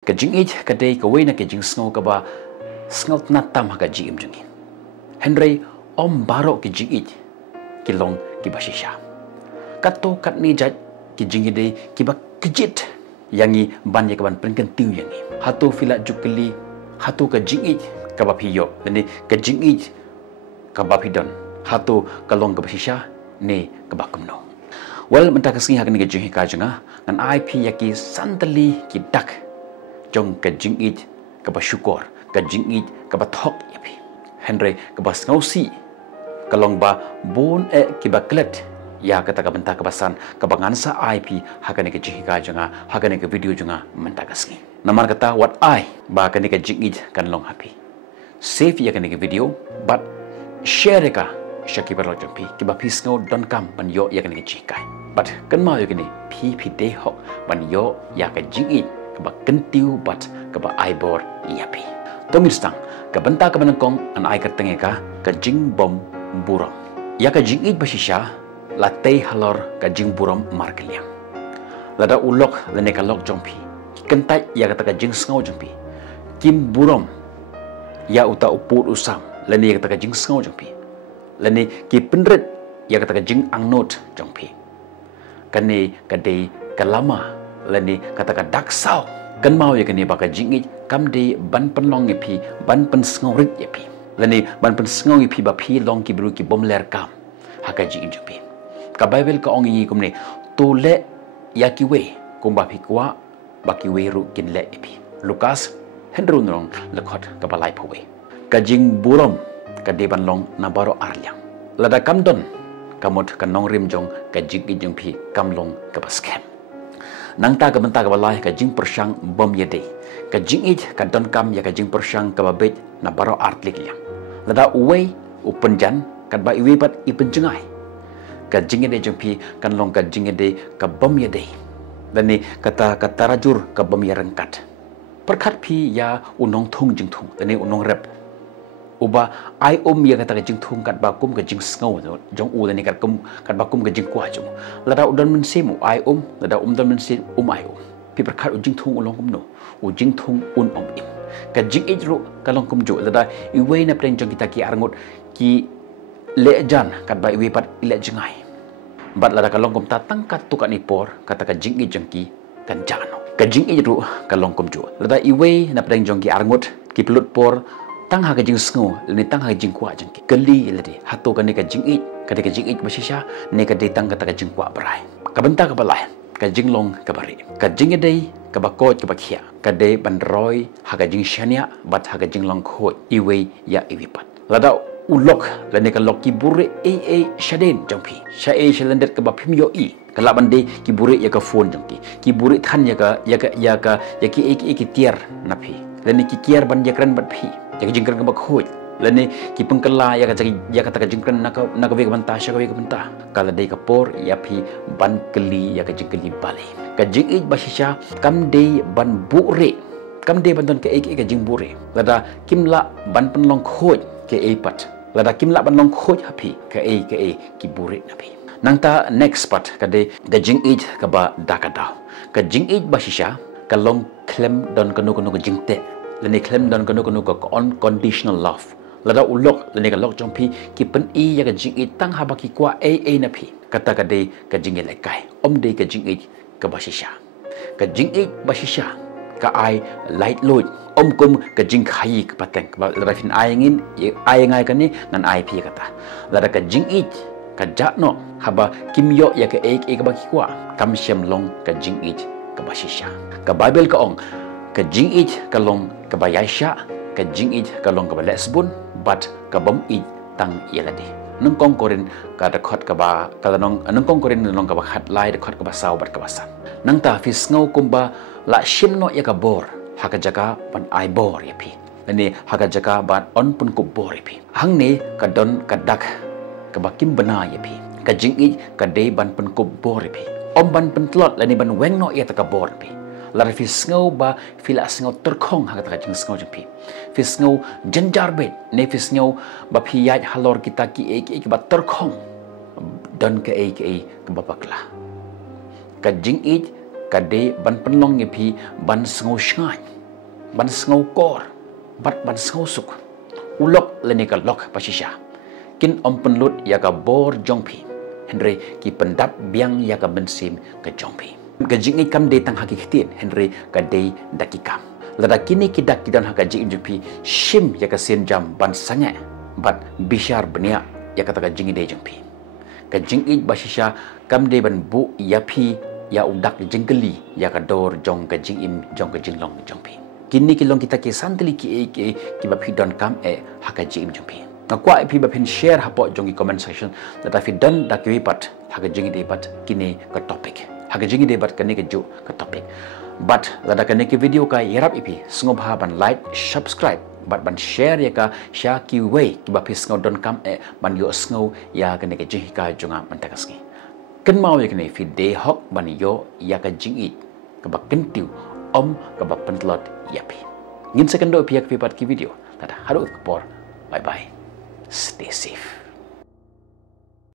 Kajing ij kadai kawai na kajing snow kaba sngal natam ha kajing imjungi. Henry om barok kajing ij kilong kibashisha. Kato kat ni jaj kajing idai kiba kejit yangi banyak kaban penken tiu yangi. Hatu filat jukeli hatu kajing ij kaba piyo dan kajing ij kaba pidon. Hatu kalong kibashisha ne kaba kumno. Well mentak kesini hakan kajing hikajanga ngan IP yaki santali kidak jong kajing ij kaba syukur kajing ij kaba thok yapi Henry kaba ngausi kalong ba bon kiba klet ya kata ka benta kabasan kaba ngansa IP hakane kajing ka janga hakane ke video janga menta kasni namar kata what I ba kane kajing ij kan long happy save ya kane ke video but share ka shaki bar jompi kiba pisngau don kam ban yo ya kane kajing kai but kan ma yo kane pi de hok ban yo ya kajing ij kaba kentiu bat kaba aibor iapi tomir stang kabenta kabanangkong an ai katenge ka kajing bom burong ya kajing ij basisha latei halor kajing burom markeliang lada ulok lene kalok jompi kentai ya kata kajing sngau jompi kim burom ya uta uput usam lene ya kata kajing sngau jompi lene ki penret ya kata kajing angnot jompi kane kadai kalama lani kata daksau kan mau ya kini baka jingit kam de ban penlong pi ban pen sngorit ya pi lani ban pen sngowi pi ba pi long ki bru ki bom ler kam haka jing jupi ka bible ka ongi kumne to le ya ki we kum ba pi kwa ba ki we ru kin le pi lukas hendrun rong lekot ka ba lai pwe ka jing burom ka de ban long na baro arlyang lada kam don kamot ka nong rim jong ka jing jong pi kam long ka ba scam nangta ka benta ka balai ka jing persang bom yede ka jing ij ka don kam ya ka jing persang ka babet na baro artlik yang lada uwe upenjan kan ba iwe pat ipenjengai ka jing yede jempi kan long ka jing yede ka bom yede dan ni kata rajur ka bom ya rengkat perkat pi ya unong thung jing thung dan ni unong rep uba ai ya kata ka jing thung kat bakum ka jing sngau jong u dan ni kat bakum ka jing kwa jong lada udan men semu ai lada dan men se ai pi perkat ujing thung ulong kumno ujing thung un im ka jing ijru kalong kum jo lada iwe na pleng jong kita ki arngot ki lejan kat ba iwe pat ile jengai bat lada kalong kum tatang kat tu kat nipor kata ka jing ijeng ki kan jano ka jing ijru kalong kum jo lada iwe na pleng jong ki arngot ki pelut por tang ha ka jing sngo ni tang ha jing kwa jeng ki keli ladi hato ka ni ka jing ij ka jing ij basisha ne ka tang ka jing kwa brai ka benta ka balai ka jing long ka bari ka jing dei ka bakot ka bakhia ka de ban roi ha ka jing shania bat ha ka jing long khoi iwe ya iwipat lada ulok lane ka lokki bure shaden jongpi shae shalandet ka bapim yo i kala bande ki bure ya ka phone jongki ki bure than ya ka ki tier napi lane ki kier ban jakran bat phi ya ka jingkran ka bakhoi lane ki pengkala ya ka ta jingkran na ka ve ka banta sha ka ve ka banta kala dei ka por ya phi ban keli ya ka jingkeli bale ka jing ij basisha kam dei ban bure kam dei ban don ka ka jing bure lada kimla ban penlong khoi ke pat lada kimla ban long khoj hapi ka ki bure napi nangta next part kade the jing age ka ba dakada ka jing age basisha ka long klem don kanu jingte lene klem don kanu ka unconditional love lada ulok lene ka lok jompi ki pen ya ka jing age tang haba ki kwa napi kata kade ka jing age kai de ka jing age ka basisha ka jing age basisha ka ai light load kum ka jing khai ka pateng lada fin ayengin ayengai kan ni ngan ai pi kata lada ka jing ij ka jatno haba kimyo ya ka ka baki kwa kam shem long ka jing ij ka basisha ka bible ka ong ka jing ij ka long ka bayasha ka jing ij ka long ka lesbon but ka bom ij tang yelade nung kong korin ka dakot ka ba kala nung kong korin nung ka ba khat lai dakot ka ba saw bat ka basan nang ta fis ngau kumba la shimno ya ka bor haka jaka ban ai bor ya pi ani haka jaka ban on pun ku bor ya pi hang ne ka don ka dak ka bakim bana ya pi ka jing ij ka de ban pun ku bor ya pi ban pun tlot lani ban weng no ya ta ka bor pi la fi sngo ba fila sngo terkhong haka ta jing sngo pi fi sngo janjar bet ne fi sngo ba phi ya halor kita ki ba terkhong don ka ka ba bakla ka jing ij kade ban penlong ngepi ban sengau shngai ban sengau kor ban sengau suk ulok lene ka lok pasisha kin om penlut ya ka bor jongpi Henry ki pendap biang ya ka bensim ke jongpi gajing ikam de tang hakikitin Henry kade dakikam lada kini kidak kidan hakaji injupi shim ya ka sen jam ban sanya bat bishar benia ya kata gajing de jongpi gajing ik basisha kam de ban bu yapi ya udak jenggeli ya kador jong gajing im jong gajing long jongpi kini kilong kita ke santli ki bapi don kam hakaji im jongpi ngakwa pi bapin share hapok jong i comment section tetapi dan dakwi pat hakaji de pat kini ke topik hakaji de pat kini ke ju ke topik but lada kini ke video ka yarap ipi sengob ha ban like subscribe but ban share ya ka sha ki way ki bapi sengob don kam ban yo sengob ya kini ke jihika jonga mantakaski kan mau ya kini video hok ban yo ya ka jingit ka ba kentiu om ka ba pentlot yapi ngin second do piak pipat ki video tada haru kepor bye bye stay safe